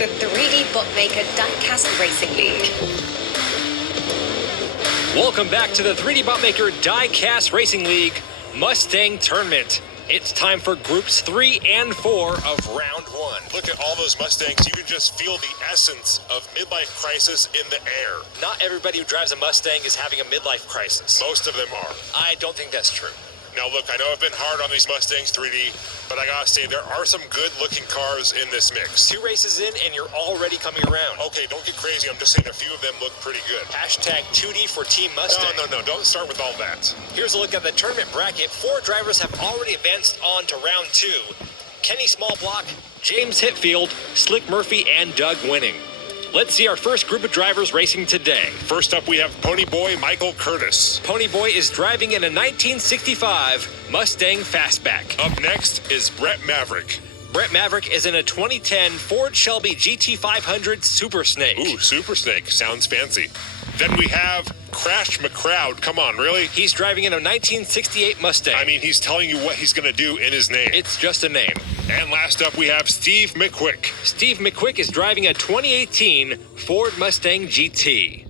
the 3dbotmaker Diecast Racing League. Welcome back to the 3dbotmaker Diecast Racing League Mustang Tournament. It's time for Groups 3 and 4 of Round 1. Look at all those Mustangs. You can just feel the essence of midlife crisis in the air. Not everybody who drives a Mustang is having a midlife crisis. Most of them are. I don't think that's true. Now look, I know I've been hard on these Mustangs 3D, but I gotta say, there are some good-looking cars in this mix. 2 races in and you're already coming around. Okay, don't get crazy. I'm just saying a few of them look pretty good. Hashtag 2D for Team Mustang. No, don't start with all that. Here's a look at the tournament bracket. 4 drivers have already advanced on to round 2. Kenny Smallblock, James Hitfield, Slick Murphy, and Doug Winning. Let's see our first group of drivers racing today. First up, we have Ponyboy Michael Curtis. Ponyboy is driving in a 1965 Mustang Fastback. Up next is Brett Maverick. Brett Maverick is in a 2010 Ford Shelby GT500 Super Snake. Ooh, Super Snake. Sounds fancy. Then we have Crash McCrowd. Come on, really? He's driving in a 1968 Mustang. I mean, he's telling you what he's going to do in his name. It's just a name. And last up, we have Steve McQuick. Steve McQuick is driving a 2018 Ford Mustang GT.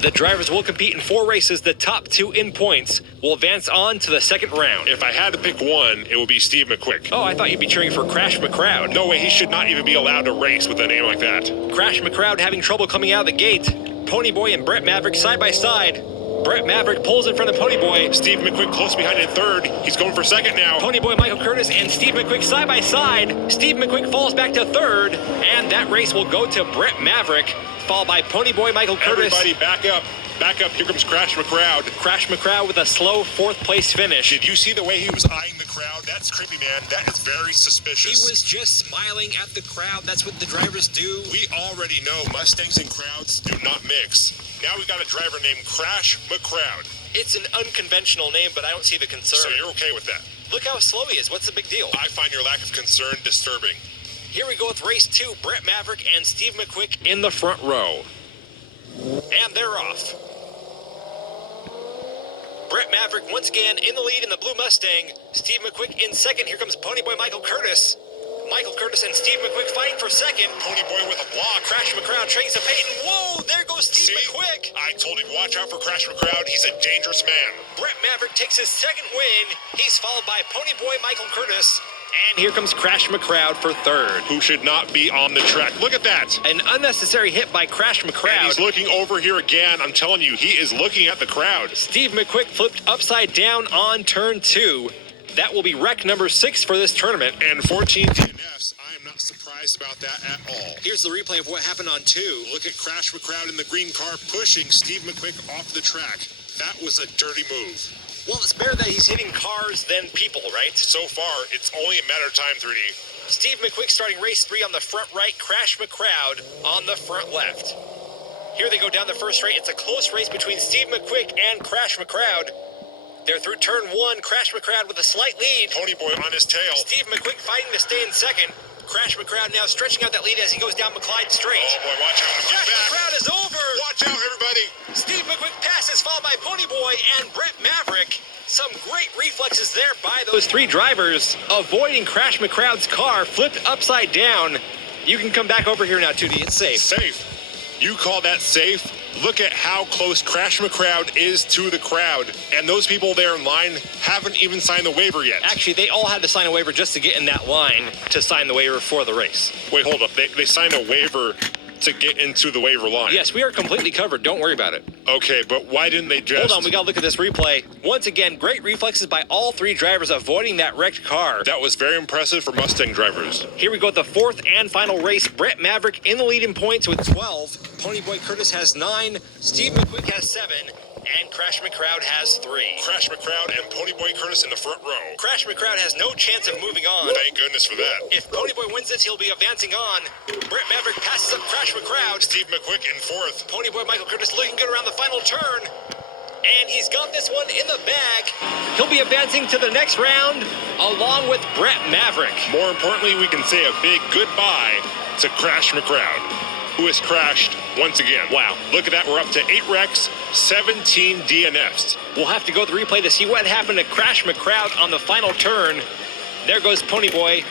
The drivers will compete in 4 races. The top 2 in points will advance on to the second round. If I had to pick one, it would be Steve McQuick. Oh, I thought you'd be cheering for Crash McCrowd. No way, he should not even be allowed to race with a name like that. Crash McCrowd having trouble coming out of the gate. Ponyboy and Brett Maverick side by side. Brett Maverick pulls in front of Ponyboy. Steve McQuick close behind in third. He's going for second now. Ponyboy Michael Curtis and Steve McQuick side by side. Steve McQuick falls back to third, and that race will go to Brett Maverick, followed by Ponyboy Michael Curtis. Everybody back up. Back up. Here comes Crash McCrowd. Crash McCrowd with a slow 4th place finish. Did you see the way he was eyeing the crowd? That's creepy, man. That is very suspicious. He was just smiling at the crowd. That's what the drivers do. We already know Mustangs and crowds do not mix. Now we got a driver named Crash McCrowd. It's an unconventional name, but I don't see the concern. So you're okay with that? Look how slow he is. What's the big deal? I find your lack of concern disturbing. Here we go with race 2. Brett Maverick and Steve McQuick in the front row. And they're off. Brett Maverick once again in the lead in the blue Mustang. Steve McQuick in second. Here comes Ponyboy Michael Curtis. Michael Curtis and Steve McQuick fighting for second. Ponyboy with a block. Crash McCrowd tries to Peyton. Whoa, there goes Steve McQuick. I told you, watch out for Crash McCrowd. He's a dangerous man. Brett Maverick takes his second win. He's followed by Ponyboy Michael Curtis. And here comes Crash McCrowd for third. Who should not be on the track. Look at that. An unnecessary hit by Crash McCrowd. And he's looking over here again. I'm telling you, he is looking at the crowd. Steve McQuick flipped upside down on turn 2. That will be wreck number 6 for this tournament. And 14 DNFs. I am not surprised about that at all. Here's the replay of what happened on 2. Look at Crash McCrowd in the green car pushing Steve McQuick off the track. That was a dirty move. Well, it's better that he's hitting cars than people, right? So far, it's only a matter of time, 3D. Steve McQuick starting race 3 on the front right, Crash McCrowd on the front left. Here they go down the first straight. It's a close race between Steve McQuick and Crash McCrowd. They're through turn 1, Crash McCrowd with a slight lead. Ponyboy on his tail. Steve McQuick fighting to stay in second. Crash McCrowd now stretching out that lead as he goes down McClyde Straight. Oh boy, watch out. I'm Crash getting back. McCrowd is over. Watch out, everybody. Steve McQuick passes, followed by Ponyboy and Brett Maverick. Some great reflexes there by those 3 drivers, avoiding Crash McCrowd's car, flipped upside down. You can come back over here now, 2D. It's safe. Safe. You call that safe? Look at how close Crash McCrowd is to the crowd. And those people there in line haven't even signed the waiver yet. Actually, they all had to sign a waiver just to get in that line to sign the waiver for the race. Wait, hold up. They signed a waiver to get into the waiver line. Yes, we are completely covered. Don't worry about it. Okay, but why didn't they just... Hold on, we got to look at this replay. Once again, great reflexes by all 3 drivers avoiding that wrecked car. That was very impressive for Mustang drivers. Here we go at the 4th and final race. Brett Maverick in the lead in points with 12. Ponyboy Curtis has 9. Steve McQuick has 7. And Crash McCrowd has 3. Crash McCrowd and Ponyboy Curtis in the front row. Crash McCrowd has no chance of moving on. Thank goodness for that. If Ponyboy wins this, he'll be advancing on. Brett Maverick passes up Crash McCrowd. Steve McQuick in 4th. Ponyboy Michael Curtis looking good around the final turn. And he's got this one in the bag. He'll be advancing to the next round along with Brett Maverick. More importantly, we can say a big goodbye to Crash McCrowd, who has crashed once again. Wow, look at that. We're up to 8 wrecks, 17 DNFs. We'll have to go to the replay to see what happened to Crash McCrowd on the final turn. There goes Ponyboy.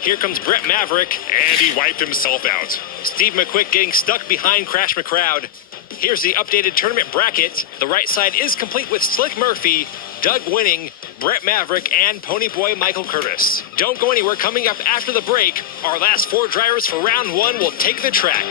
Here comes Brett Maverick. And he wiped himself out. Steve McQuick getting stuck behind Crash McCrowd. Here's the updated tournament bracket. The right side is complete with Slick Murphy, Doug Winning, Brett Maverick, and Ponyboy Michael Curtis. Don't go anywhere. Coming up after the break, our last 4 drivers for round 1 will take the track.